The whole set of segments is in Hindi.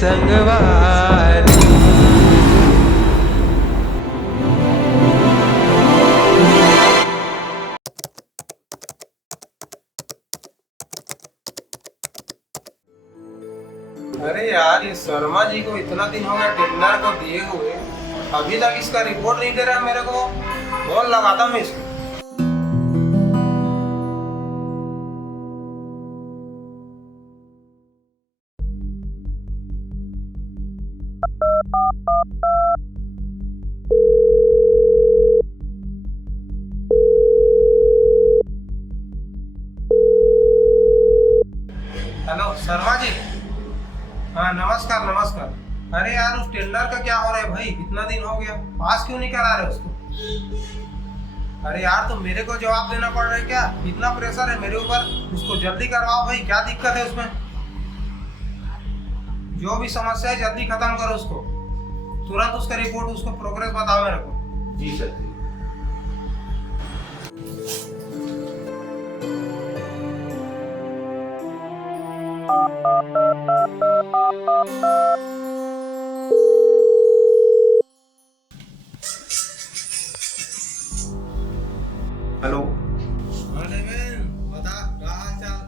संगवारी। अरे यार, ये शर्मा जी को इतना दिन हो गया टेंडर को दिए हुए, अभी तक इसका रिपोर्ट नहीं दे रहा मेरे को। कॉल लगाता मैं इसको। हेलो शर्मा जी। हाँ नमस्कार नमस्कार। अरे यार, उस टेंडर का क्या हो रहा है भाई? कितना दिन हो गया, पास क्यों नहीं करा रहे उसको? अरे यार, तो मेरे को जवाब देना पड़ रहा है क्या? इतना प्रेशर है मेरे ऊपर, उसको जल्दी करवाओ भाई। क्या दिक्कत है उसमें? जो भी समस्या है जल्दी खत्म करो उसको। तुरंत उसका रिपोर्ट, उसको प्रोग्रेस बताओ मेरे को। जी सर। हेलो। अरे मैन, बता क्या हाल चाल?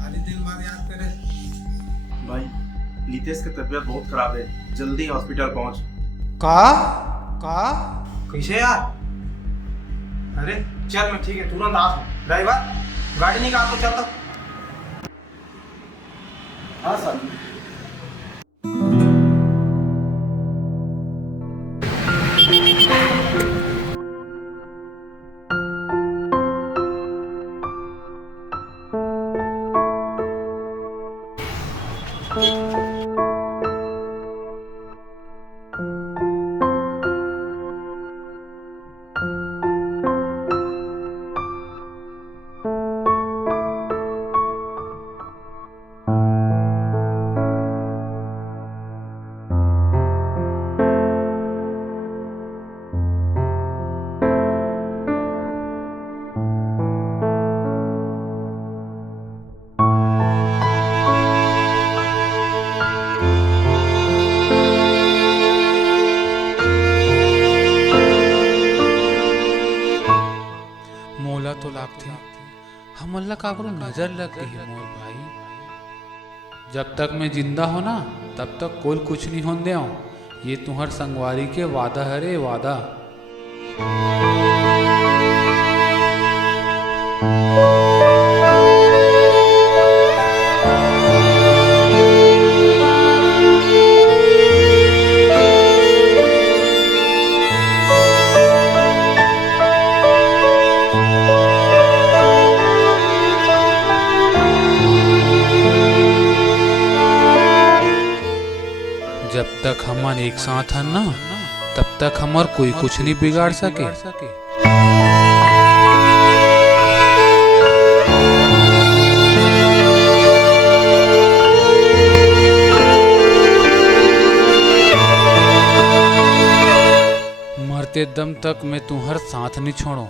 आज दिन बाद याद करे। भाई नितेश की तबीयत बहुत खराब है, जल्दी हॉस्पिटल पहुंच। का कैसे यार? अरे चल, मैं ठीक है तुरंत आ। ड्राइवर गाड़ी निकाल तो, चल तो। हाँ सर। मोला तो लागथे हमला काकरो नजर लग गई मोर भाई। जब तक मैं जिंदा हो ना, तब तक कोई कुछ नहीं होने दे। ये तुम्हार संगवारी के वादा है रे, वादा। जब तक हम एक साथ हैं ना, तब तक हमार कोई कुछ नहीं बिगाड़ सके। मरते दम तक मैं तुम्हार साथ नहीं छोड़ो।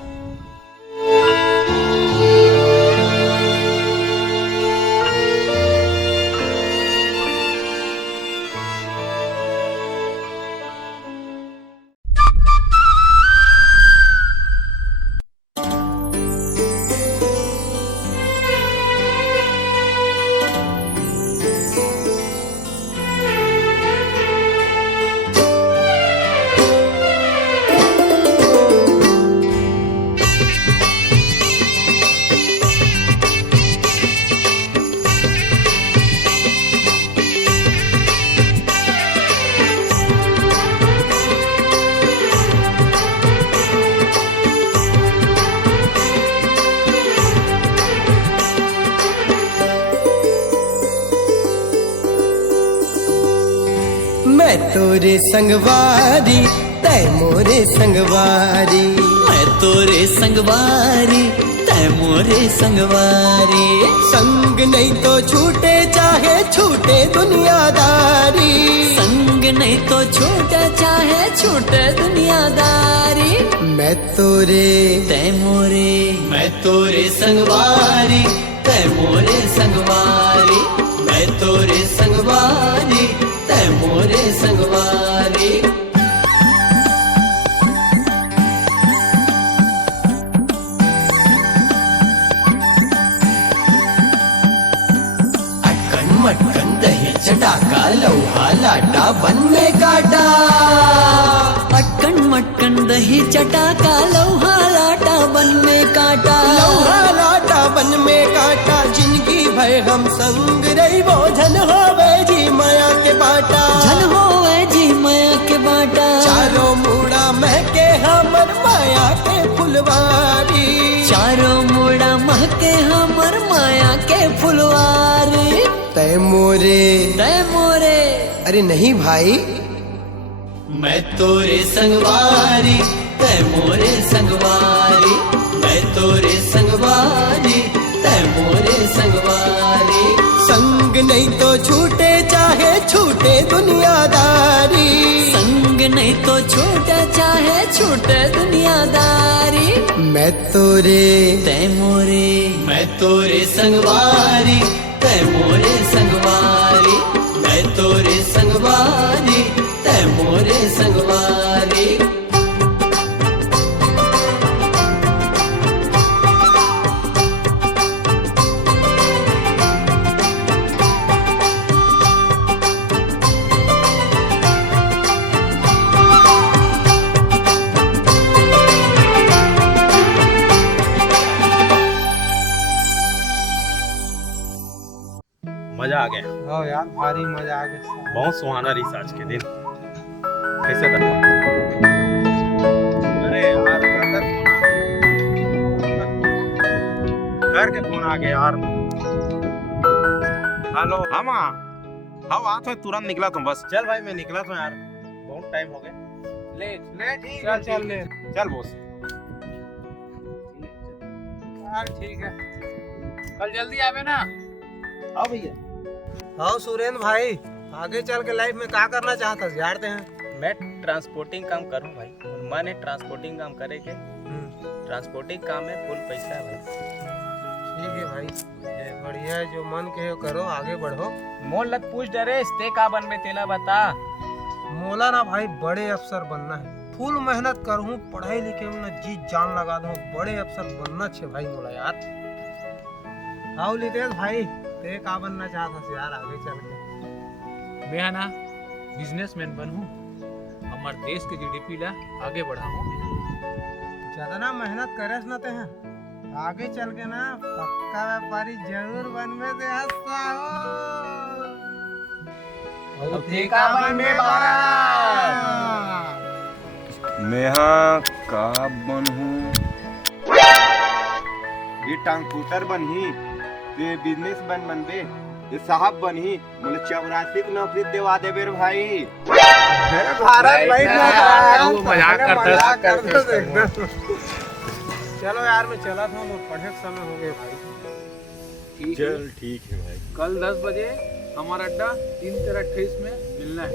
मैं तोरे संगवारी, तै मोरे संगवारी। मैं तोरे संगवारी, तै मोरे संगवारी। संग नहीं तो छूटे, चाहे छूटे दुनियादारी। संग नहीं तो छूटे, चाहे छूटे दुनियादारी। मैं तोरे, तै मोरे, मैं तोरे संगवारी, तै मोरे संगवारी। मैं तोरे संगवारी, तै चटाका लौहा लाटा बन में काटा। अटकन मटकन दही चटाका लौहा लाटा बन में काटा। लौहा लाटा बन में काटा, जिंदगी भर हम संग रही वो झन होवे जी माया के बाटा। झन होवे जी माया के बाटा। चारों मुड़ा महके हमर माया के फुलवारी। चारों मुड़ा महके हमर माया के फुलवारी। तय मोरे तय मोरे अरे नहीं भाई, मैं तोरे संगवारी तै मोरे संगवारी। मैं तोरे संगवारी तै मोरे संगवारी। संग नहीं तो छूटे चाहे छूटे दुनियादारी। संग नहीं तो छूटे चाहे छूटे दुनियादारी। मैं तोरे तै मोरे मैं तोरे संगवारी तै मोरे संगवारी। मैं तोरे संगवारी तै मोरे संगवारी। मजा आ गया। हाँ यार भारी मजा आ गया। बहुत सुहाना रही आज के दिन। कैसे था? अरे यार घर के फोन आ गया यार। हेलो हाँ माँ, हाँ आ तो तुरंत निकला तुम बस। चल भाई मैं निकला तो यार, बहुत टाइम हो गया। ले ठीक है, चल ले चल बोस। यार ठीक है। कल जल्दी आवे ना। हाँ भैया। हाँ सुरेंद्र भाई, आगे चल के लाइफ में क्या करना चाहता है जानते हैं? मैं ट्रांसपोर्टिंग काम करूं भाई, और मन है ट्रांसपोर्टिंग काम करे के। ट्रांसपोर्टिंग काम में फुल पैसा है भाई। ठीक है भाई, ये बढ़िया है, जो मन के हो करो, आगे बढ़ो। मोल लग पूछ डरे ते का बनबे तेला बता। मोला ना भाई बड़े अफसर बनना है। फुल मेहनत करूँ, पढ़ाई लिखे में ना जी जान लगा दूँ, बड़े अफसर बनना छे भाई मोला यार। आओ लितेश भाई, ते का बनना चाहता है यार आगे चल के? मैं है ना बिजनेसमैन बनूं, हमारे देश के जीडीपी ला आगे बढ़ाऊं। ज्यादा मेहनत करे न ते हैं, आगे चल के ना पक्का व्यापारी जरूर बनवे दे हंसा हो। ते का बनवे बारा मैं हाँ का बनूं? ये ट्रांसपोर्टर बनही, ये बिजनेसमैन बनबे, ये साहब बनही, मुझे 84 की नौकरी देवा देबे रे भाई। भारत भाई वो मजाक करता है। एकदम। चलो यार मैं चला था, वो पढ़े के समय हो गए भाई। चल ठीक है भाई। कल 10 बजे हमारा अड्डा 3/28 में मिलना है।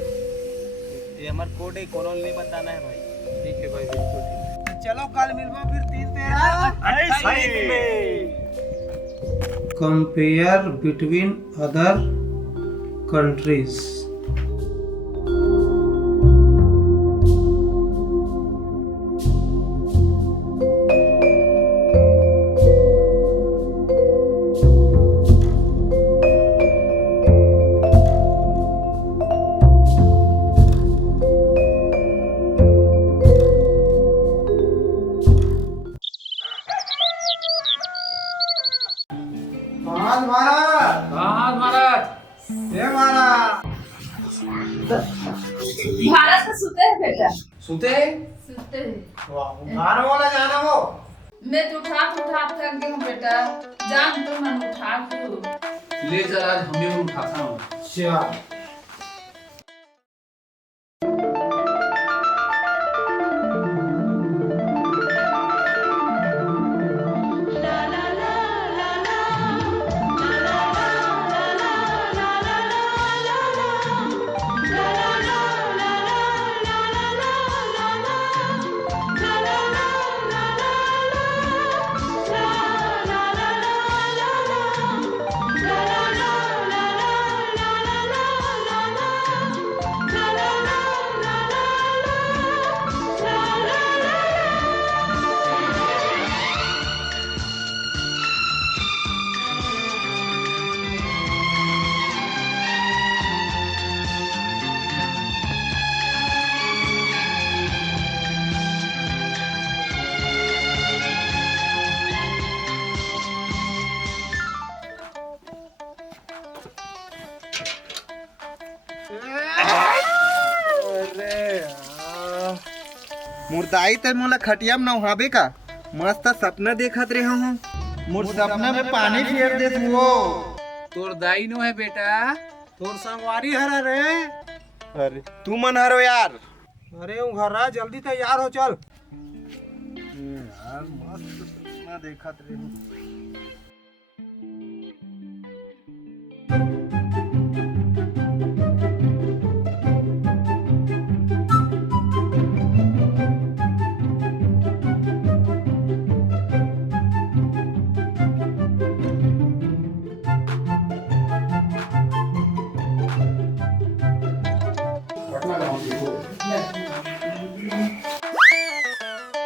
ये हमार कोड है, कॉल नहीं बताना है भाई। ठीक है भाई, बिल्कुल ठीक है। चलो कल मिलवा फिर 3/28 में। Compare between other countries. Bharat में सुते है बेटा। सुते सुते है। गाना वाला जाना वो। मैं तो उठा थक गई हूँ बेटा, जान तो मन उठा दो। ले चल, आज हम ही उठाता हूँ। चल मुर्दाई ते मोला खटिया में नहाबे का मस्त सपना देखत रहे हूँ। मोर सपना में पानी फेर देत वो। तोर दाई नो है बेटा। तोर संगवारी हरा रे। अरे तू मन हरो यार। अरे वो घर रहा, जल्दी तैयार हो चल। यार मस्त सपना देखत रहे हूँ।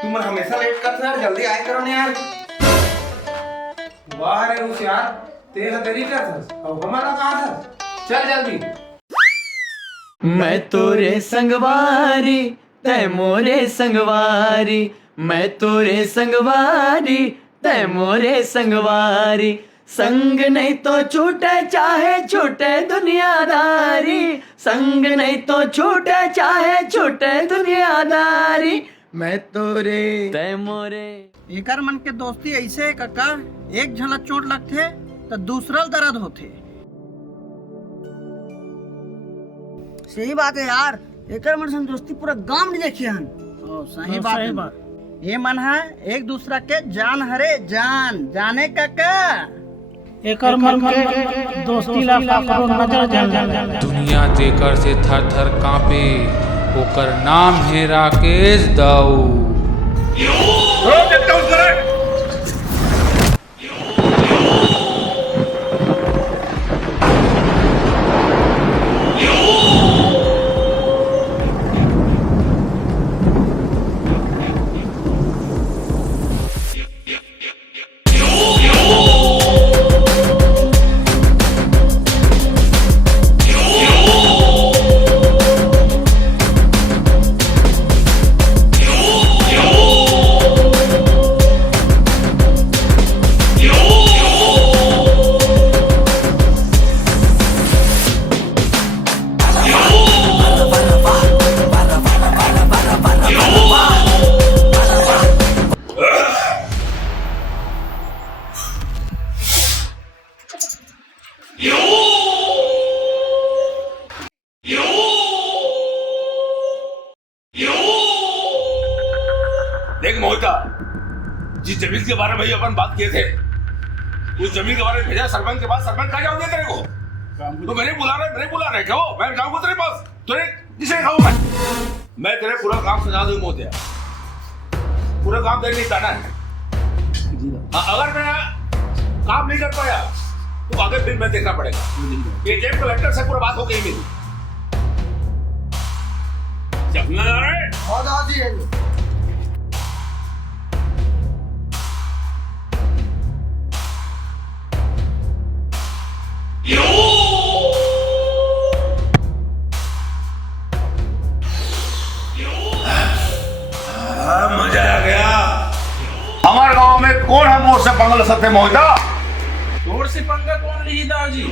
तुम हमेशा लेट करते यार, जल्दी आए करो ना यार। वाह रे उस यार, तेरा देरी कर था और हमारा कहाँ था। चल जल्दी। मैं तोरे संगवारी तै मोरे संगवारी, मैं तोरे संगवारी तै मोरे संगवारी, संग नहीं तो छूटे चाहे छूटे दुनियादारी, संग नहीं तो छूटे चाहे छूटे दुनियादारी, मैं तोरे तै मोरे। एकर मन के दोस्ती ऐसे है काका, एक झलक चोट लगथे तो दूसरा दर्द होथे। सही बात है यार, एकर मन से दोस्ती पूरा गांव में देखी हन। सही बात है। ये मन है एक दूसरा के जान हरे जान, जाने काका। एकर मन के दोस्ती ला करो नजर जान। दुनिया देकर से थर थर कांपे, ओकर नाम है राकेश दाऊ। देख मोहिता, जिस जमीन के बारे में भाई अपन बात किए थे, उस जमीन के बारे में भेजा सरपंच के पास। सरपंच कहाँ जाऊंगे तेरे को? तो मेरे बुला रहे क्या वो? मैं जाऊंगा तेरे पास, तुझे किसे खाऊंगा? मैं तेरे पूरा काम सुना दूं मोतिया, पूरा काम तेरे लिए करना है। अगर मैं काम नहीं कर पाया तो आगे फिर मैं देखना पड़ेगा। ये जेब कलेक्टर से पूरा बात हो गई मेरी। जब ना मजा आ गया। हमारे गांव में कौन है मोर से पंगा सकते मोहिता? तोड़ से पंगा कौन ली दाऊजी?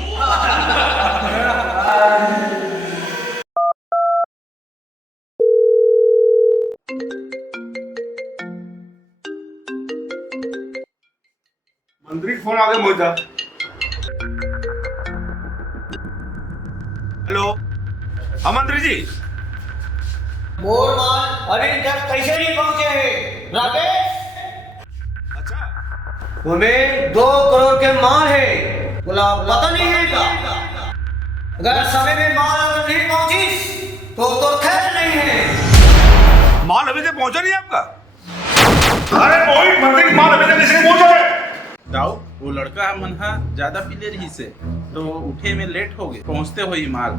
मंत्री फोन आ गया मोहिता। हेलो, हाँ मंत्री जी। मोर माल अभी तक कैसे नहीं पहुंचे हैं राकेश? अच्छा, उन्हें 2 करोड़ के माल है, बोला पता नहीं है का। अगर समय में माल अगर नहीं पहुंची तो खैर नहीं है। माल अभी तक पहुंचा नहीं आपका? अरे मोहित, मंत्री माल अभी तक किसी ने पहुंचा है? दाऊ, वो लड़का मन हा ज्यादा पीले रही से तो उठे में लेट हो गए, पहुंचते हुई माल।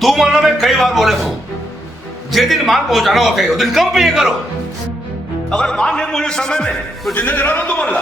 तू मरना में कई बार बोले तू, जिस दिन माल पहुंचाना होता है उस दिन कम पे करो। अगर माल नहीं मुझे समय में तो जिंदगी जला दो तू मरला।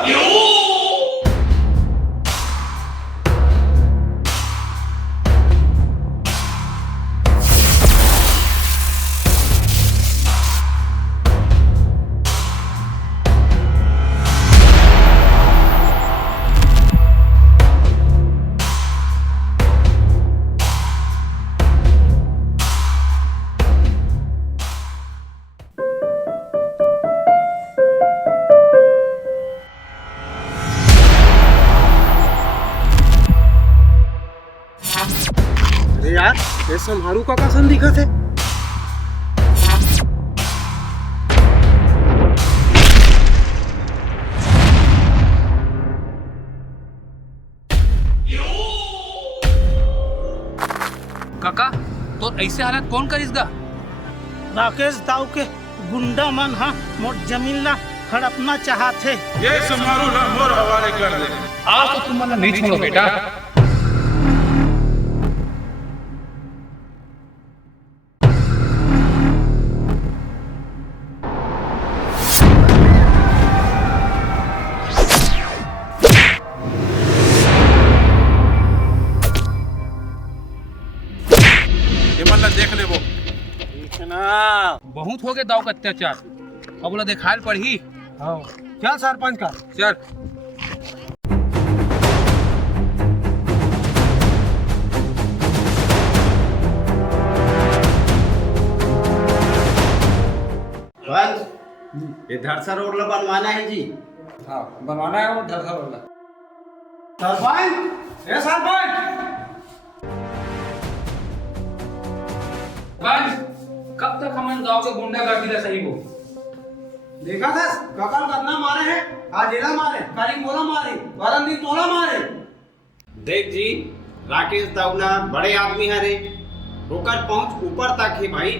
अरे यार ये संहारू का सन दिखत है। काका तो ऐसे हालत कौन करीसगा? राकेश दाऊ के गुंडा मन हा मोर जमीन ला हड़पना चाहते। ये समारोह ना मोर हवाले कर दे। आज तो तुम मला नहीं छोड़ो बेटा। ये मल्ला देख ले वो। बहुत हो गए दाव का अत्याचार, अब बोला दिखाल पड़ी। हाँ क्या सरपंच का? चल ये धरसा रोड ला बनवाना है जी। हाँ बनवाना है वो धरसा वाला। सरपंच ए सरपंच कब तक हम गांव के गुंडा गर्दी सही हो? देखा था ककल करना मारे है, आज एला मारे, काली मोला मारे, वरंदी तोला मारे। देख जी, राकेश दाऊला बड़े आदमी है रे, होकर पहुंच ऊपर तक है भाई।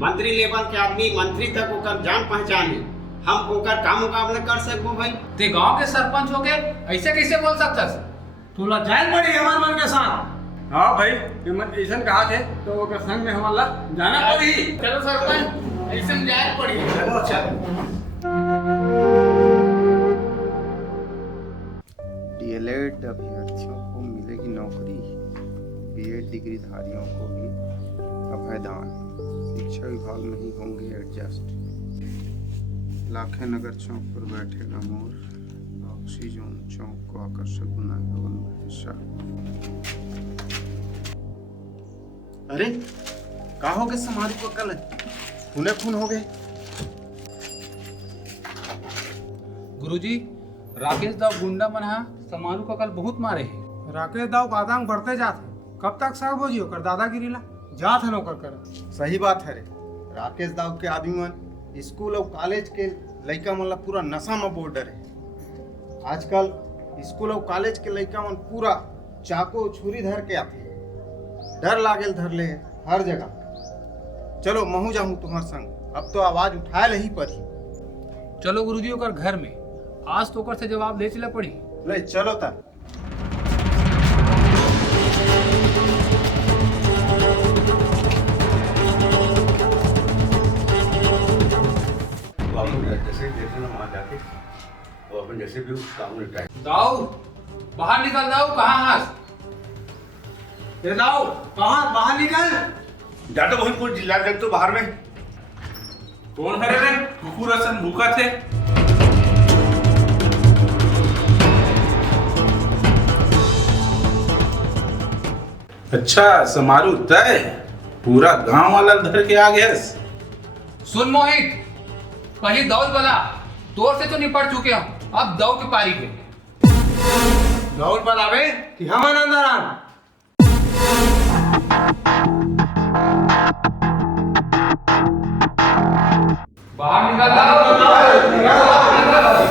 मंत्री लेवल के आदमी मंत्री तक होकर जान पहचान है। हम होकर का मुकाबला कर सकबो भाई? ते गांव के सरपंच हो के ऐसे कैसे बोल सकता? तोला जान पड़ी हमार मन के साथ। हाँ भाई ऐसा कहा थे तो वो संग में हमारा जाना पड़ी। चलो सरपंच ऐसे जाए पड़ी। चलो चलो। डीएलएड अभ्यर्थियों को मिलेगी नौकरी, बीएड डिग्रीधारियों को भी अभयदान। शिक्षा विभाग में ही होंगे एडजस्ट। लाखे नगर चौक पर बैठेगा मोर, ऑक्सीजन चौक को आकर्षक बनाएगा वन महेशा। अरे का हो गए समाधि को कल खूने खून हो गए। गुरुजी राकेश दाव गुंडा मन हा समारू का कल बहुत मारे है। राकेश दाऊ का आतंक बढ़ते जाते, कब तक सब हो जियो कर दादागिरी ला जात है नौकर कर। सही बात है रे, राकेश दाऊ के आदमी मन स्कूल और कॉलेज के लड़का मन ला पूरा नशा में बॉर्डर है। आजकल स्कूल और कॉलेज के लड़का मन पूरा चाकू छुरी धर के आते, डर लागेल धर ले हर जगह। चलो महू जाऊं तुम्हार संग, अब तो आवाज उठाए ही पड़ी। चलो गुरुजी ओकर घर में, आज तो ओकर से जवाब ले चला पड़ी। ले चलो ता। जैसे भी काम निपटाए। दाऊ बाहर निकल, दाऊ कहाँ हास? ये दाऊ बाहर बाहर निकल। जाते बहुत कुछ जिला जग तो बाहर में। कौन है रे? कुकुर असन भूखा थे। अच्छा समारू तय पूरा गांव वाला धर के आ गया। सुन मोहित, पहले दौल बला तोर से तो निपट चुके हम, अब दौ के पारी के। दौड़ पर आवे कि हम अंदर आन। बाहर निकल दाऊ,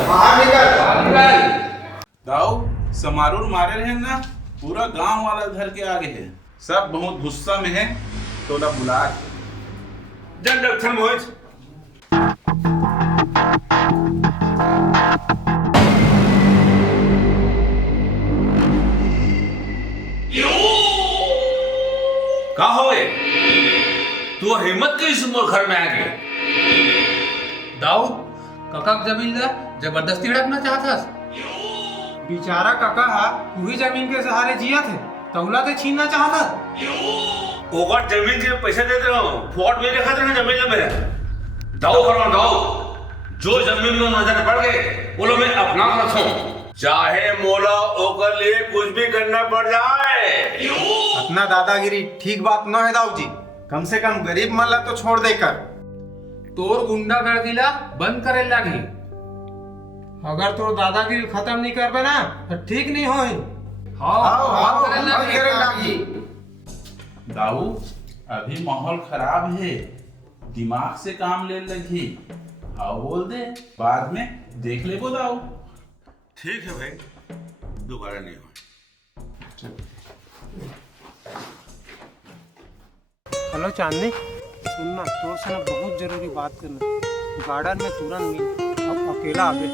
बाहर निकल। दाऊ समारू मारे रहे ना, पूरा गांव वाला धर के आगे है। सब बहुत गुस्सा में है, तोला बुला जन रक्षण मोहित। का हो गए? तू हिम्मत कैसे मोर घर में आ गए? दाऊ काका की जमीन ला जबरदस्ती हड़पना चाहता। बेचारा काका हा वही जमीन के सहारे जिया थे, तौला ते छीनना चाहता। ओकर जमीन के पैसे देते रहो, फोट में देखा था जमीन में मेरे। दाऊ फरमान दाऊ, जो जमीन में नजर पड़ गए बोलो मैं अपना रखूं, चाहे मोला ओकर लिए कुछ भी करना पड़ जाए। अपना दादागिरी ठीक बात न है दाऊ जी, कम से कम गरीब मन ला तो छोड़ देकर। तोर गुंडा कर दिला बंद करे लगी। अगर तो दादागिरी खत्म नहीं करबे ना तो ठीक नहीं होई। हाँ करे लगी। दाऊ अभी माहौल खराब है, दिमाग से काम ले लगी। हाँ बोल दे, बाद में देख ले वो दाऊ। ठीक है भाई, दोबारा नहीं हो। हेलो चांदनी, सुनना तोर से ना बहुत जरूरी बात करना। गार्डन में तुरंत मिल, अब अकेला आ गए।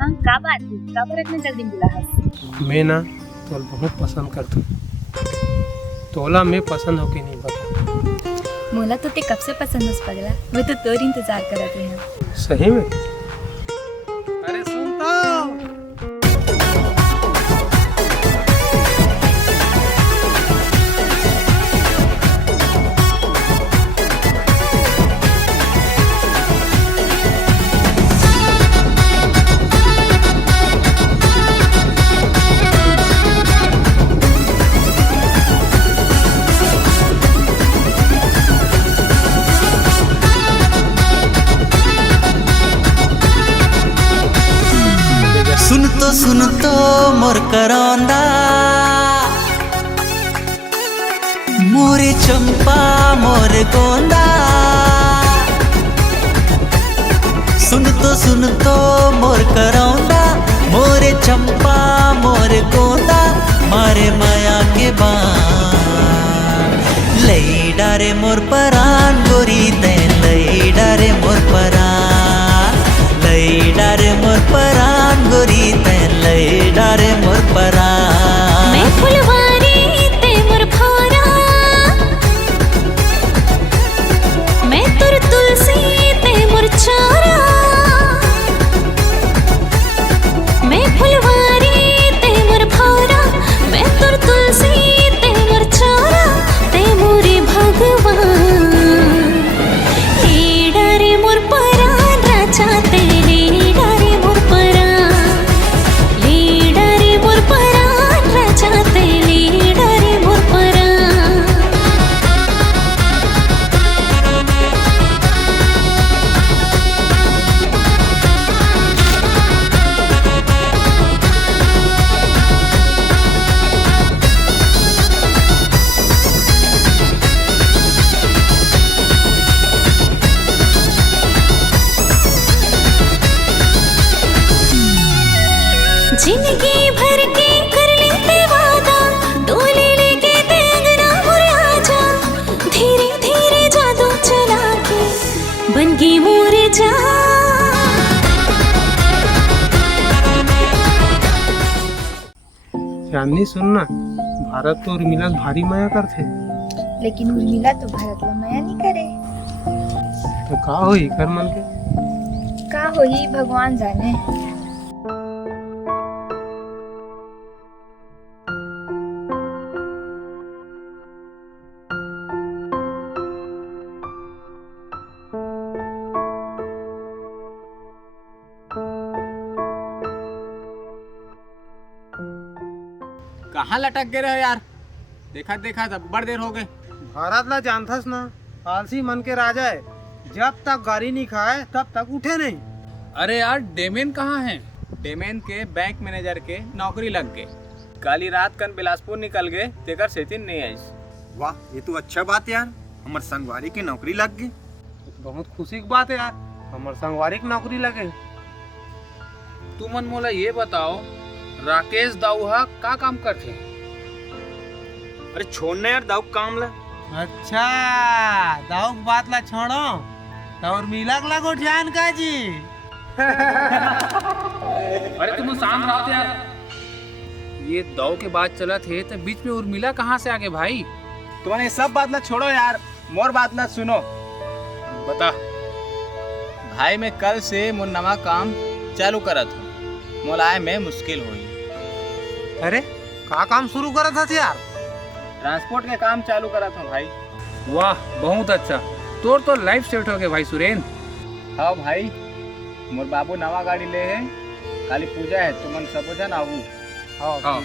हाँ का बात है, का पर इतना जल्दी बुला है? मैं ना तोल बहुत पसंद करता हूँ। तोला मैं पसंद हो के नहीं बता। मोला तो ते कब से पसंद हो पगला, मैं तो तोर इंतजार करत रहे। सही में? अरे सुन तो। सुन तो मोर करौंदा, मोरे चंपा मोर गोंदा। सुन तो मोर करौंदा, मोरे चंपा मोर गोंदा। मारे माया के बान लई डारे मोर परान गोरी ते, लई डारे मोर परान, लई डारे मोर परान गोरी ते, लई डारे मोर परान। मैं फुलवारी ते मोर भारा, मैं तुर तुलसी ते मोर चारा। मैं फुलवारी ते मोर भारा, मैं तुर तुलसी ते मोर चारा। ते मोरे भगवान ले डारे मोर परान, राजा तेरे डारे मोर परान, ले डारे मोर परान, राजा तेरे डारे मोर परान। जिंदगी भर के कर लेते वादा, डोले लेके ते अंगना मोरे आजा। धीरे धीरे जादू चला के बन गई मोरे जा। चांदनी सुनना, भारत तो उर्मिला भारी माया करते। लेकिन उर्मिला तो भारत ला माया नहीं करे। तो का होई कर मन के? का होई भगवान जाने। कहाँ लटक गए रहे यार? देखा देखा तब बड़ देर हो गए। भारत ला जानथस ना, आलसी मन के राजा है। जब तक गाड़ी नहीं खाए तब तक उठे नहीं। अरे यार डेमेन कहाँ है? डेमेन के बैंक मैनेजर के नौकरी लग गए। काली रात कन बिलासपुर निकल गए, तेकर सेतिन नहीं आई। वाह, ये तो अच्छा बात यार, हमार संगवारी की नौकरी लग गई। बहुत खुशी की बात है यार, हमार संगवारी की नौकरी लगे। तू मन मोला ये बताओ, राकेश दाऊहा का काम करथे? अरे छोड़ने यार दाऊ काम ला। अच्छा, दाऊ की बात ला छोड़ो, और मिलक लगो जान का जी। अरे तुम शांत रहो यार। ये दाऊ के बात चला थे तो बीच में उर्मिला कहाँ से आगे भाई? तुम्हारे सब बात ला छोड़ो यार, मोर बात ला सुनो। बता भाई मैं कल से मोर नवा काम चालू करत हूँ, मोलाए में मुश्किल हुई। अरे का काम शुरू करा था यार? ट्रांसपोर्ट के काम चालू करत हूँ भाई। वाह बहुत अच्छा, तोर तो लाइफ सेट हो गया भाई सुरेन। हाँ भाई, मोर बाबू नवा गाड़ी ले है, काली पूजा है, तुमन सब जन आऊ। हाँ।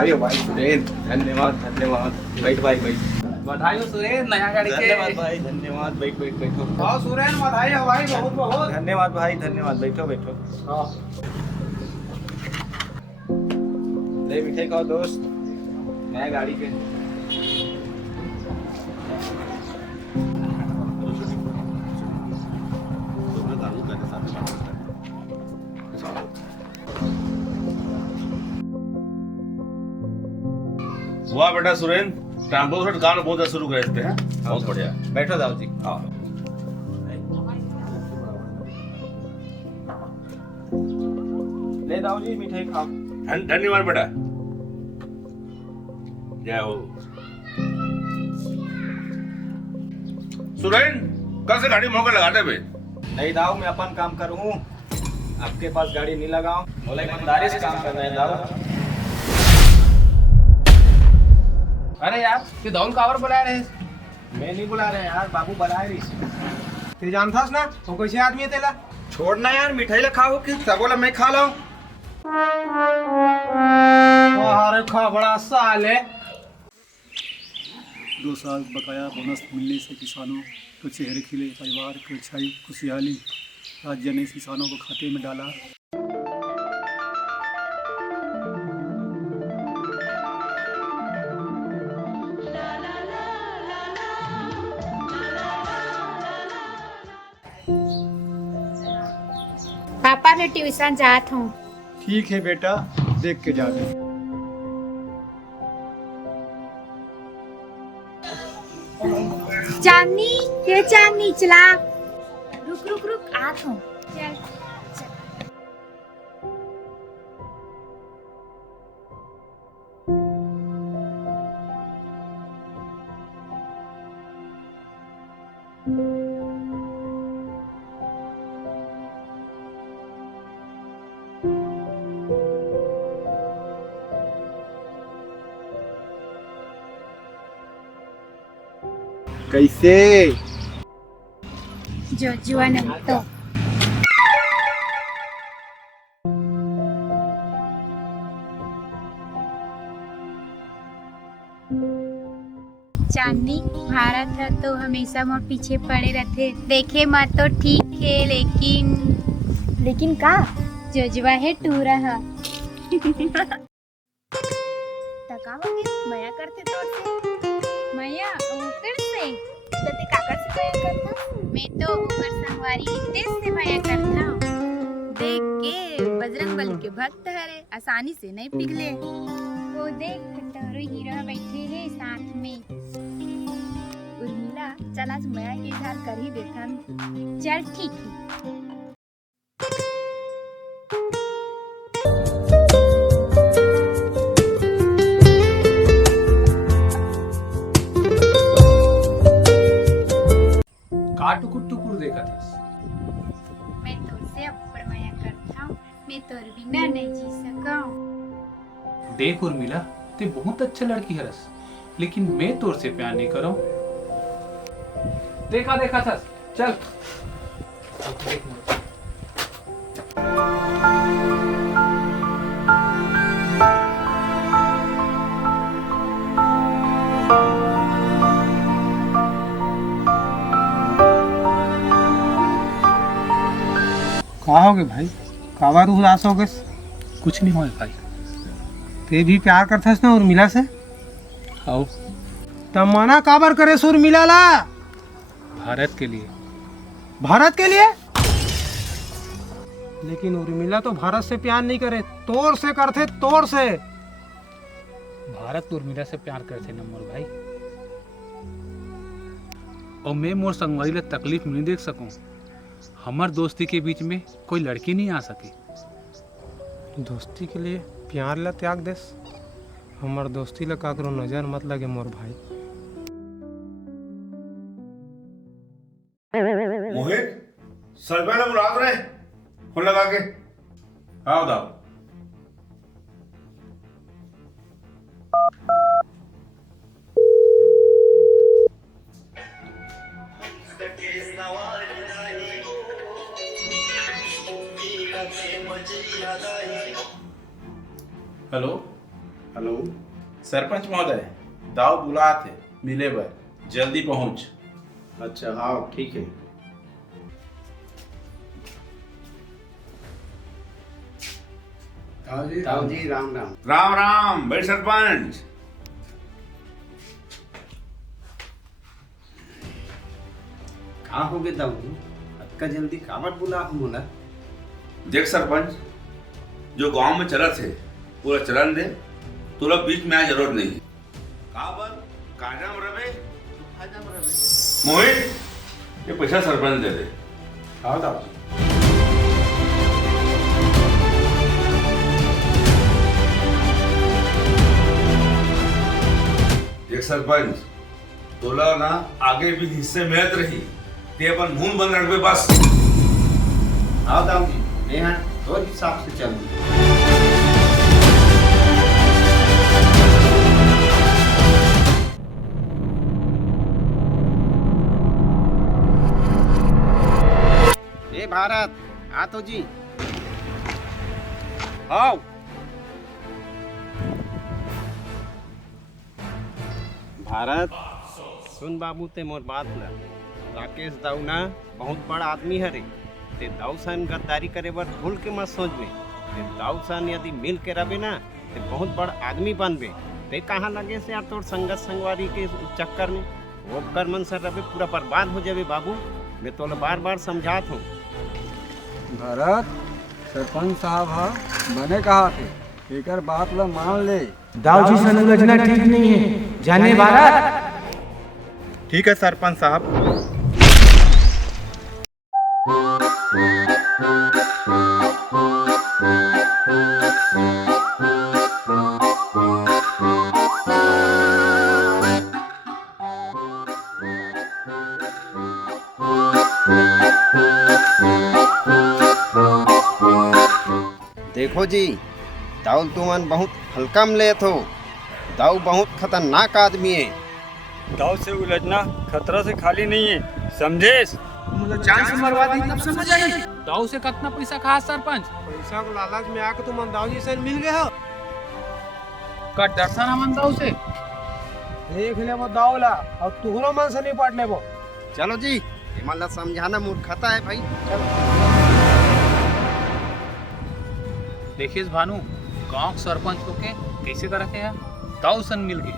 बधाई हो भाई सुरेन, धन्यवाद धन्यवाद। बैठ भाई बैठ। बधाई हो सुरेन नया गाड़ी के। धन्यवाद भाई धन्यवाद। बैठ बैठ बैठो। हाँ सुरेन बधाई हो भाई बहुत बहुत। धन्यवाद भाई धन्यवाद। बैठो बैठो। हाँ। ले मिठाई खाओ दोस्त, नया गाड़ी के। वाह बेटा सुरेन, टेम्पो से गाना बहुत शुरू कर देते हैं। बहुत बढ़िया। बैठो दाऊ जी। हाँ ले दाऊ जी मिठाई खाओ। धन्यवाद बेटा। जय हो। सुरेन, कल से गाड़ी मौका लगाते हुए। नहीं दाऊ, मैं अपन काम करूँ, आपके पास गाड़ी नहीं लगाऊं। बोला ईमानदारी से काम कर रहे हैं दाऊ। अरे यार तू दौल कावर बुला रहे? मैं नहीं बुला रहे यार, बाबू बुला रही। तू जानतास ना वो कैसे आदमी है तेला? छोड़ना यार, मिठाई ला खाओ कि सब बोला मैं खा लाऊं। अरे खा बड़ा साल है। 2 साल बकाया बोनस मिलने से किसानों को चेहरे खिले, परिवार को अच्छाई खुशहाली। राज्य ने किसानों को खाते में डाला। पापा मैं ट्यूशन जात हूँ। ठीक है बेटा, देख के जावे। चांदनी ये चांदनी चला। रुक रुक रुक आत हूँ। चल चल। कैसे जो जुआ नहीं तो चांदनी भारत है तो हमेशा मोर पीछे पड़े रहते। देखे मत तो ठीक है, लेकिन का जो जुआ है टूरा है। तका हो गया मया करते तोड़ से मया ऊपर से तो ते काकर से मया करता। मैं तो ऊपर संगवारी देश से मया करता हूँ। देख के बजरंग बली के भक्त हरे, आसानी से नहीं पिघले। वो देख तोरो हीरो बैठे हैं साथ में। उर्मिला चल आज मया के घर कर ही देथन। चल ठीक है। टुकुर टुकुर देखा था। मैं तुझसे ऊपर माया करता हूँ, मैं तोर बिना नहीं जी सकूं। देख उर्मिला, ते बहुत अच्छा लड़की है रस, लेकिन मैं तोर से प्यार नहीं करूं। देखा देखा था। चल कहा होगे भाई? कावा तू उदास हो गए? कुछ नहीं हुआ भाई। ते भी प्यार करथस ना उर्मिला से? आओ तब मना काबर करे उर्मिला ला? भारत के लिए। भारत के लिए? लेकिन उर्मिला तो भारत से प्यार नहीं करे, तोर से करते, तोर से। भारत उर्मिला से प्यार करते न मोर भाई। और मैं मोर संगवारी ला तकलीफ नहीं देख सकूं। हमार दोस्ती के बीच में कोई लड़की नहीं आ सकी। दोस्ती के लिए प्यार ला त्याग देस। हमार दोस्ती ला काकरो नजर मत लगे मोर भाई। मोहित, सरपंच ने बुला रहे फोन लगा के। हाँ बताओ। Hello hello. सरपंच महोदय, दाऊ बुला थे मिले बर, जल्दी पहुंच। अच्छा हाँ ठीक है। ताऊ जी राम राम। राम राम भाई सरपंच। कहाँ हो गए ताऊ जी? अक्का जल्दी कावट बुला हो मोला। देख सरपंच, जो गांव में चलत है पूरा चलन दे, तोला बीच में आ जरूरत नहीं। काबर काजम रवे तो फायदा रवे। मोहित, ये पैसा सरपंच दे दे। हाँ ताऊ जी। देख सरपंच, तोला ना आगे भी हिस्से मिलत रही, ते अपन मुंह बंद रखबे बस। हाँ ताऊ जी, मैं यहाँ तो हिसाब से चल। ए भारत, आ तो जी। आओ। भारत सुन बाबू ते मोर बात ला। राकेश दाऊ ना बहुत बड़ा आदमी हरे, ते दाऊ सन गद्दारी करे बर भूल के मत सोच में। ते दाऊ सन यदि मिल के रहे ना ते बहुत बड़ा आदमी बनबे। ते कहाँ लगे से यार तोर संगत संगवारी के चक्कर में वो कर मन सर रहे पूरा बर्बाद हो जावे बाबू। मैं तो बार बार समझात हूँ। भरत, सरपंच साहब हा बने कहा थे, एकर बात ला मान ले। दाऊ जी संरचना ठीक नहीं है, जाने भारत। ठीक है सरपंच साहब। देखो जी, दाऊ तुमन बहुत हल्का में ले थो। दाऊ बहुत खतरनाक आदमी है। दाऊ से उलझना खतरा से खाली नहीं है, समझेस? जान से मरवा दी तब समझ आई। दाऊ से कितना पैसा कहा सरपंच? पैसा को लालच में आके तुम दाऊ जी से मिल गए हो। का डरसा ना मन दाऊ से? देख ले वो दाऊ ला और तुहरो मन से नहीं पट ले वो। चलो जी, हिमालय समझाना मूर्खता है भाई। देखिए भानु, गांव के सरपंच को के कैसे कर रखे हैं? दाऊ सन मिल गए।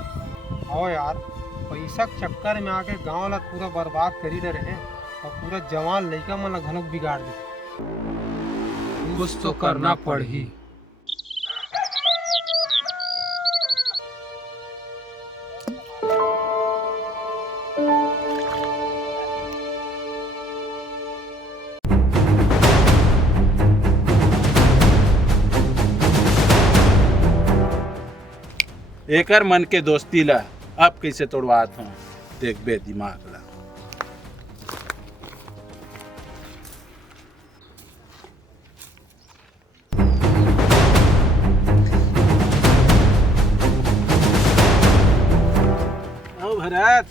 हो यार, पैसा के चक्कर में आके गांव ला पूरा बर्बाद करी दे रहे और पूरा जवान लड़का मन ला घनक बिगाड़ दे। कुछ तो करना पड़ी। एकर मन के दोस्ती ला अब कैसे तोड़वात हूँ, देख बे दिमाग ला। ओ भरत,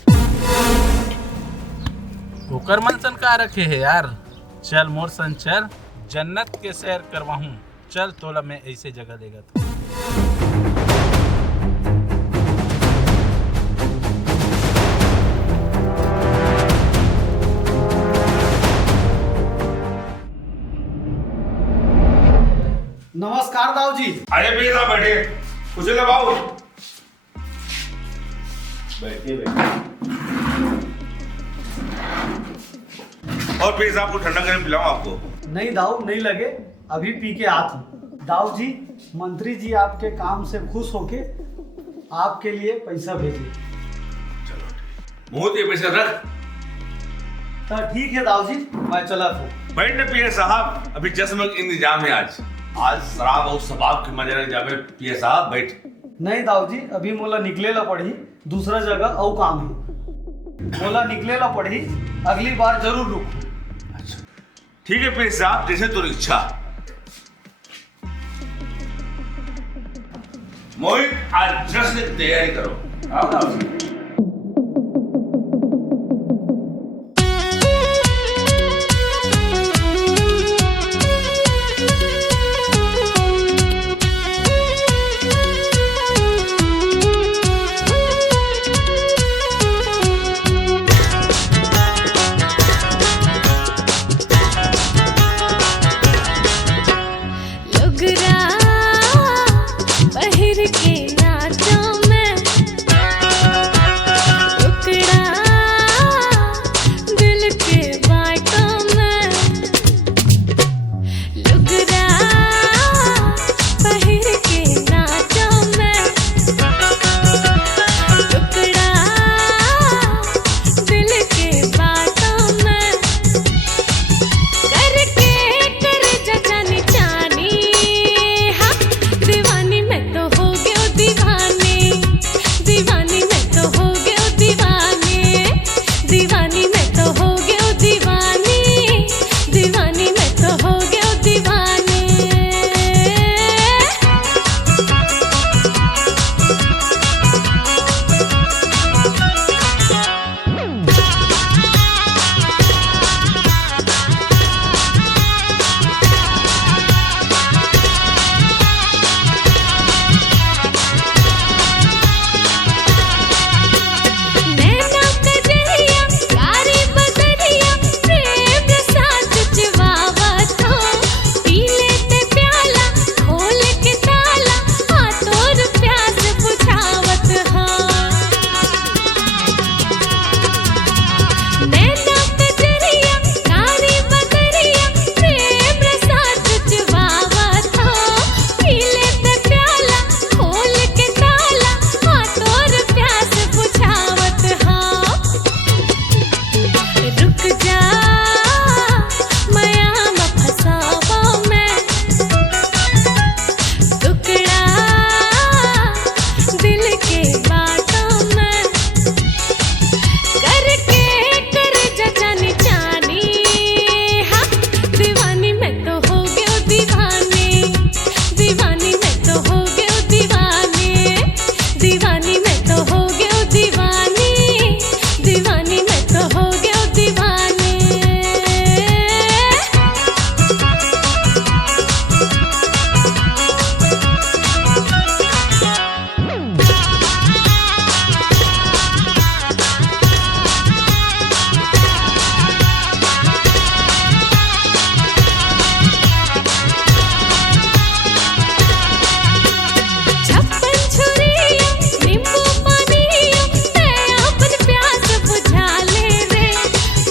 ओकर मन सन का रखे है यार। चल मोर सन चल, जन्नत के सैर करवाहूँ। चल तोला मैं ऐसे जगह लेगा तो। नमस्कार दाऊ जी। अरे भैया साहब बैठे, कुछ ले बाबू। बैठिए बैठिए। और भैया साहब को ठंडा करके पिलाऊं आपको? नहीं दाऊ, नहीं लगे, अभी पी के आत हूँ। दाऊ जी, मंत्री जी आपके काम से खुश होके आपके लिए पैसा भेजे। चलो मुंह ये पैसे रख। तो ठीक है दाऊ जी, मैं चला था। बैठने पिए साहब, अभी चश्मे का इंतजाम है आज शराब और शबाब के मजे जावे। पिए साहब बैठ। नहीं दाऊ जी, अभी मोला निकले ला पड़ी, दूसरा जगह और काम है। मोला निकले ला पड़ी, अगली बार जरूर रुक। अच्छा ठीक है पिए साहब, जैसे तो इच्छा। मोहित, आज जश्न की तैयारी करो। आओ ना। रुक जा माया में फसावा मैं टुकड़ा दिल के बातों में करके कर जचनी जानी हाँ दीवानी मैं तो हो गयो दीवानी दीवानी मैं तो हो गयो दीवानी दीवानी मैं तो हो गयो दीवानी दीवानी मैं तो हो गयो दीवानी छप्पन छुरियों नींबू पानियों मैं अपन प्यास बुझा ले रे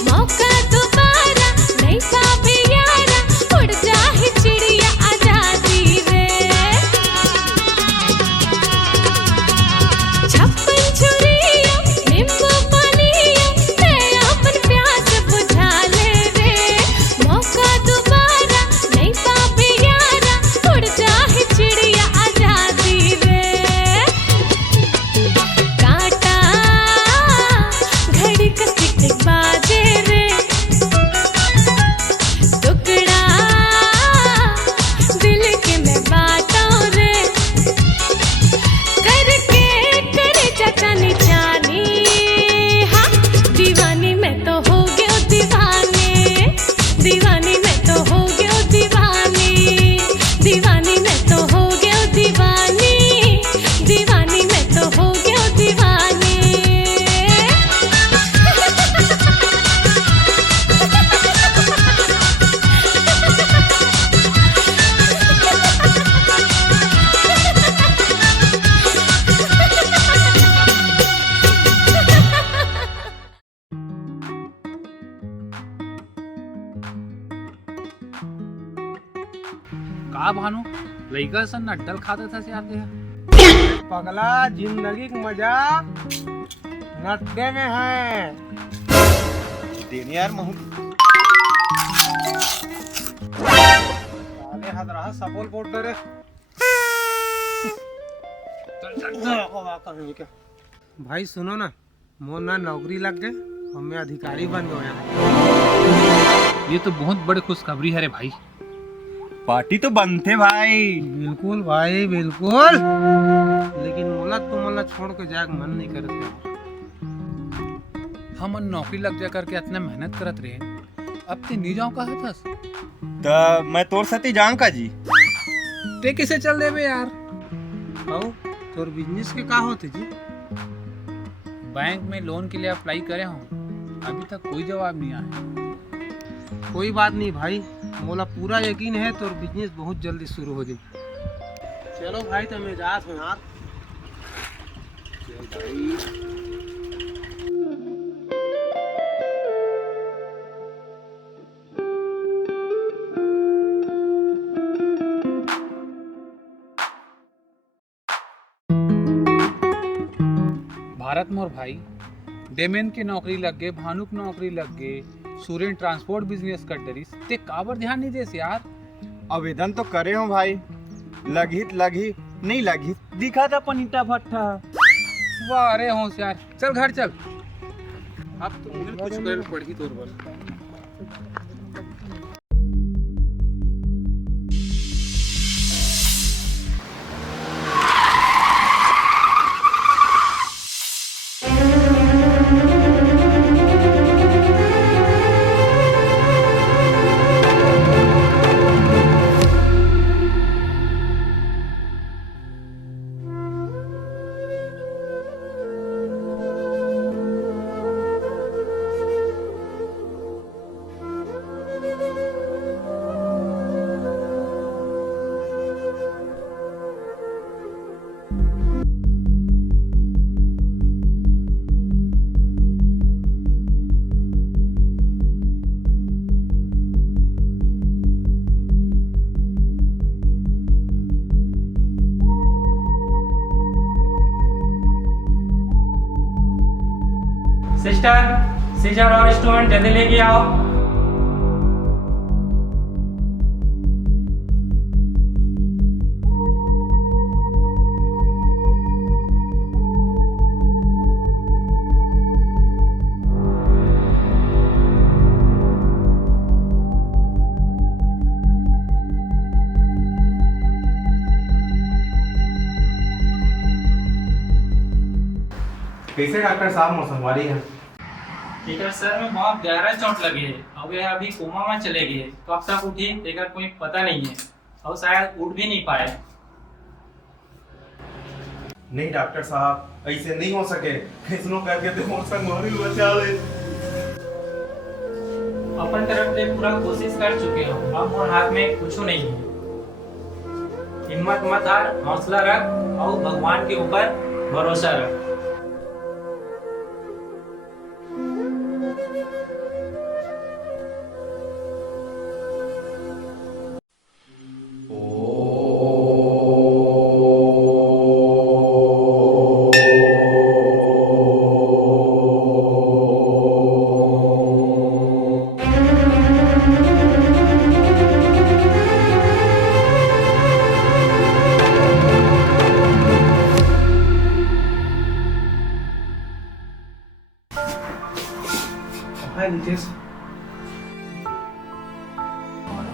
मौका दोबारा नहीं पावे यारा उड़ जाए चिड़िया आजादी रे छप्पन छुरियों नींबू पानियों मैं अपन प्यास बुझा ले रे मौका दोबारा नहीं पावे यारा उड़ जाए चिड़िया आजादी रे कांटा घड़ी का टिक टिक बाजे रे टुकड़ा दिल के मैं बातों रे करके कर जचनी जानी हाँ दीवानी मैं तो हो गयो दीवानी दीवानी मैं तो हो गयो दीवानी दीवानी मैं तो हो गयो दीवानी दीवानी मैं तो हो गयो दीवानी का भानु लइका सन नड्डल खाता था से आते हैं पगला जिंदगी का मजा नट्टे में है देने यार महू काले हाथ रहा सबोल बोट डरे भाई सुनो ना मोर ना नौकरी लग गए और मैं अधिकारी बन गया ये तो बहुत बड़ी खुशखबरी है रे भाई पार्टी तो बनते भाई बिल्कुल भाई बिल्कुल लेकिन मोला तो छोड़ के जाए मन नहीं करते हम नौकरी लग जा करके इतना मेहनत करत रहे अब ते नहीं जाओ कहा था तो मैं तोर साथी जाऊं का जी ते किसे चल देवे यार आओ तोर बिजनेस के का होते जी बैंक में लोन के लिए अप्लाई करे हूँ अभी तक कोई जवाब नहीं आया कोई बात नहीं भाई मोला पूरा यकीन है तो बिजनेस बहुत जल्दी शुरू हो जाए चलो भाई तो मैं जात हूँ यार भारत मोर भाई डेमेन के नौकरी लग गए भानुक नौकरी लग गए सूर्यन ट्रांसपोर्ट बिजनेस कर डरी ते काबर ध्यान नहीं देस यार आवेदन तो करे हो भाई लगी नहीं लगी दिखा था पनीता भट्टा वाह अरे होशियार चल घर चल अब तो मुझे कुछ कर पड़गी तोर पर सीजर और इंस्ट्रूमेंट जल्दी लेके आओ। कैसे डॉक्टर साहब मौसमवारी है? टीचर सर में बहुत गहरा चोट लगी है और वे अभी कोमा में चले गए। कब तक उठी लेकर कोई पता नहीं है और शायद उठ भी नहीं पाए। नहीं डॉक्टर साहब, ऐसे नहीं हो सके। कैसनो करके तो मौसमवारी बचा ले। अपन तरफ से पूरा कोशिश कर चुके हो, अब और हाथ में कुछ नहीं है। हिम्मत मत हार, हौसला रख और भगवान के ऊपर भरोसा रख।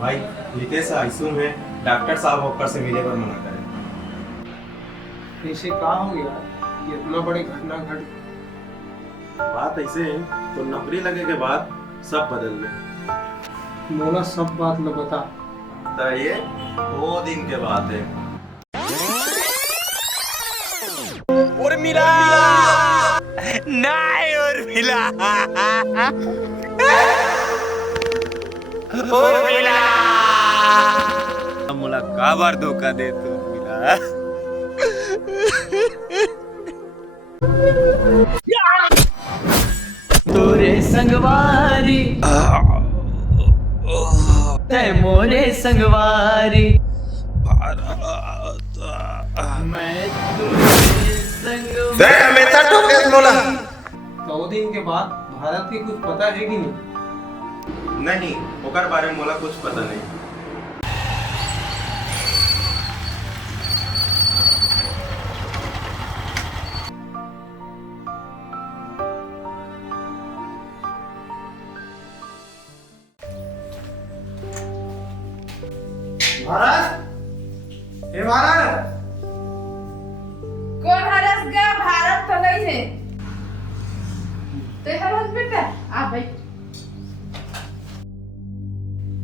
भाई रितेश आईसीयू में डॉक्टर साहब ऊपर से मिले पर मना करें। ऐसे क्या हो गया? ये इतना बड़ी घटना घट। बात ऐसे है तो नौकरी लगे के बाद सब बदल गए। मोला सब बात न बता। तो ये 2 दिन के बाद है। उर्मिला नहीं उर्मिला उर्मिला मुला का बार धोखा दे तू उर्मिला। तोरे संगवारी ते मोरे संगवारी मैं तुझे मोला 2 दिन के बाद भारत की कुछ पता है कि नहीं? नहीं, ओकर बारे में मोला कुछ पता नहीं। भारत, हे भारत। कौन हरस गया? भारत तो नहीं है। तो हरस बेटा आ भाई।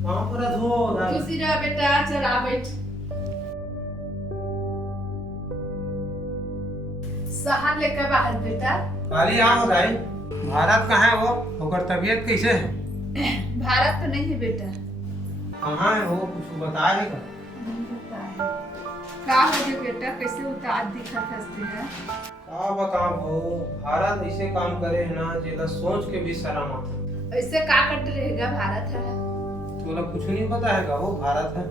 कहाँ पर हो? तू सीधा बेटा चल आ बैठ। सहान लेकर बाहर बेटा। काली आओ भाई। भारत कहाँ है वो? ओकर तबीयत कैसे है? भारत तो नहीं है बेटा। कहाँ है वो? कुछ बताया है का? नहीं बताया। का हो गया बेटा? कैसे उतार दिखा फंसते हैं? का बताऊं हो? भारत ऐसे काम करे है ना जेला सोच के भी शर्म आता। ऐसे का कट रहेगा? भारत है। तोला कुछ नहीं पता है का वो भारत है?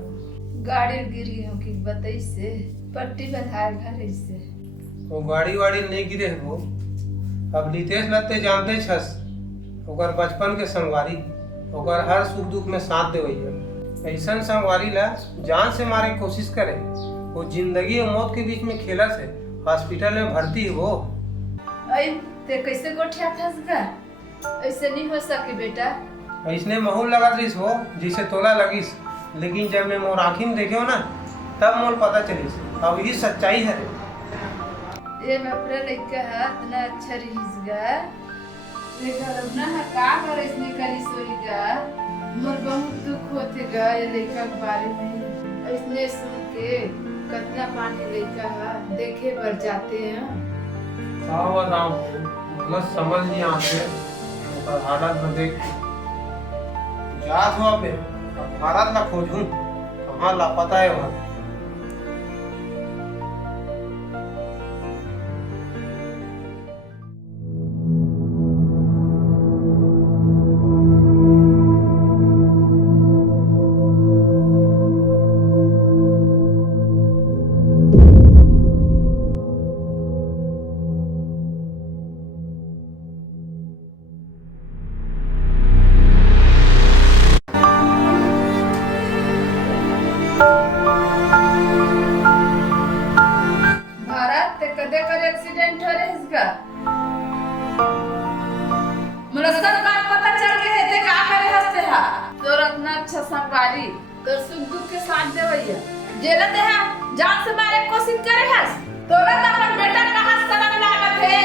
गाड़ी गिरी हो कि बताई से पट्टी बंधाए घर ऐसे। वो गाड़ी वाड़ी नहीं गिरे है वो। अब रितेश लते जानते छस। ओकर बचपन के संगवारी, ओकर हर सुख दुख में साथ देवई है। ऐसा संगवारी ला जान से मारे की कोशिश करे। वो जिंदगी और मौत के बीच में खेला से हॉस्पिटल में भर्ती है वो। ऐ ते कैसे गोठिया फंस गया? ऐसे नहीं हो सके बेटा। ऐसने महूल लगत रहीस हो जिसे तोला लगिस, लेकिन जब मैं मोर आँखी में देखे हो ना तब मोल पता चलिस। अब ये सच्चाई है। ये मैं पूरा लड़का है इतना अच्छा रहीस गा। ये घर ना है का कर इसने करी सोईगा। मोर बहुत दुख होतेगा ये लड़का के बारे में। इसने सुन के कितना पानी लड़का है देखे बर जाते हैं। का बताऊं मतलब समझ नहीं आते। ओकर हालत में देख जात हुआ पे अब भारत ला खोजूं कहाँ लापता है वहाँ। बारी तो सुख दुख के साथ दे भैया जेला दे है जान से मारे कोशिश करे है तोला तो अपन बेटा कहां सनक लागत है।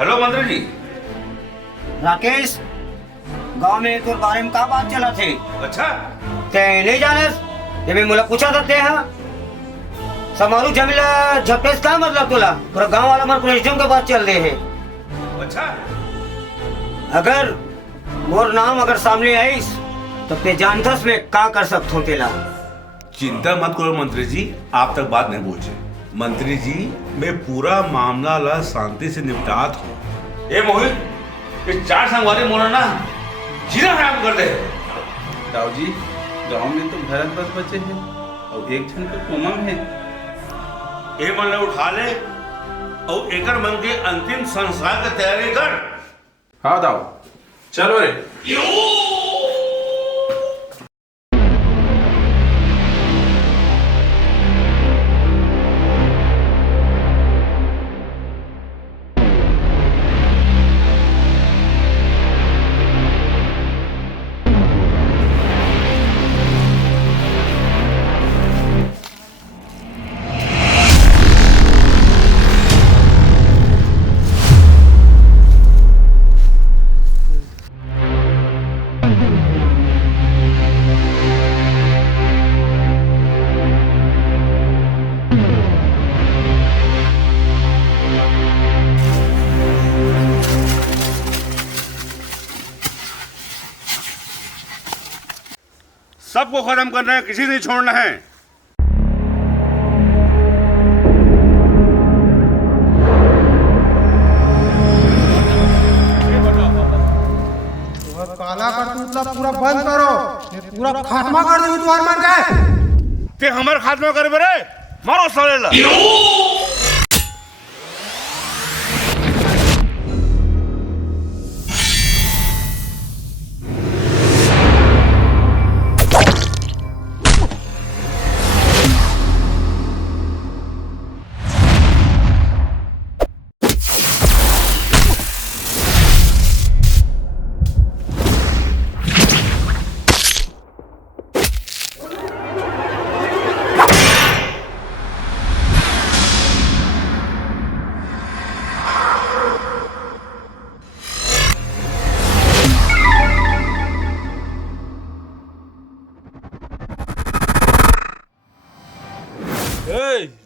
हेलो मंत्री जी। राकेश, गांव में तो बारे में का बात चला थे? अच्छा ते नहीं जाने ये भी मुला पूछा था ते हाँ समारू जमीला झपेस का मतलब तोला पूरा गांव वाला मर प्रेसिडेंट के बात चल रहे हैं। अच्छा अगर मोर नाम अगर सामने आईस तो ते जानथस में का कर सकत हो तेला। चिंता मत करो मंत्री जी, आप तक बात नहीं पहुंचे। मंत्री जी मैं पूरा मामला ला शांति से निपटात हूँ। ए मोहित ये 4 संगवारी मोना ना जीना खराब कर दे। दाऊ जी गांव में तो भरत बस बचे हैं और एक क्षण तो कोमम है। ए मन उठा ले और एकर मन के अंतिम संस्कार की तैयारी कर। हाँ दाऊ चलो रे। सबको खत्म करना है, किसी नहीं छोड़ना है। काला का टूटला पूरा बंद करो, ये पूरा खात्मा कर दूंगी तुम्हारे मन का। ते हमार खात्मा करे बरे मारो साले ला।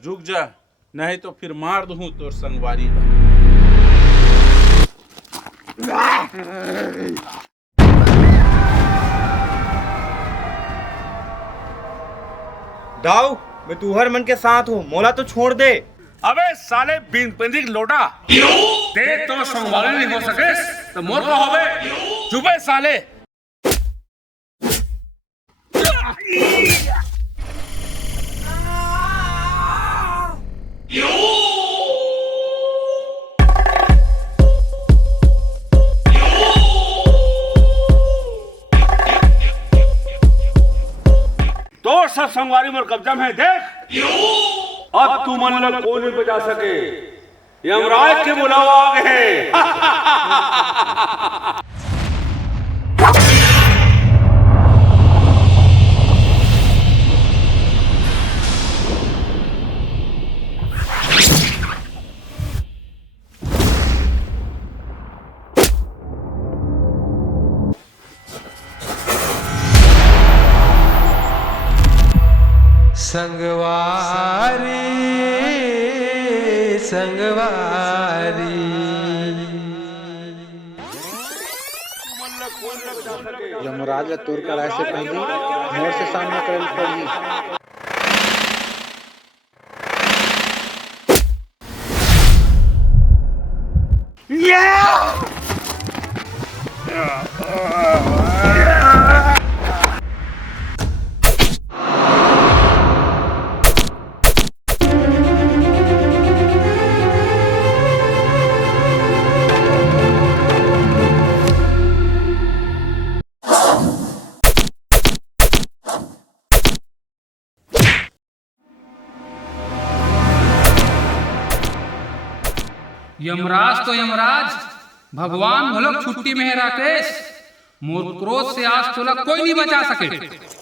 रुक जा नहीं तो फिर मार दूं तोर संगवारी। दाऊ मैं तुहर मन के साथ हूँ, मोला तो छोड़ दे। अबे साले बिन पंदिक लोटा देख तो संगवारी नहीं हो सके तो मोर का होवे। चुपे साले। तो सब संगवारी मोर कब्जा में देख। अब तू मन लग कोई नहीं बजा सके, यमराज के बुलावा आ गए। संगवारी संगवारी यमराज तोर कराए से पहले मोर से सामना करल पड़ी। यमराज तो यमराज, भगवान भलोक छुट्टी में है राकेश। मोर क्रोध से आज तोला कोई नहीं बचा सके।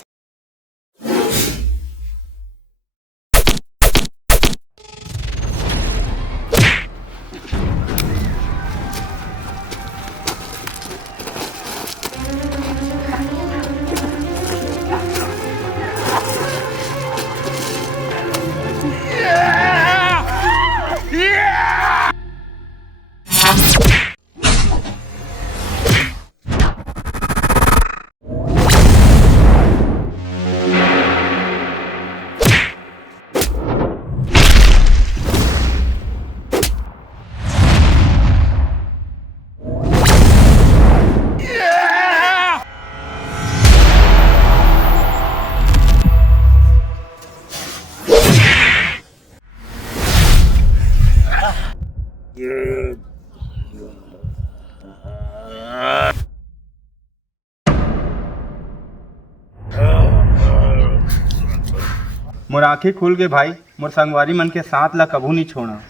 मोर आँखें खुल गए भाई, मोर संगवारी मन के साथ ला कभू नहीं छोड़ा।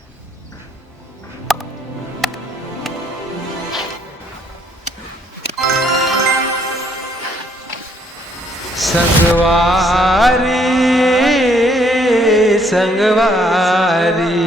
संगवारी संगवारी।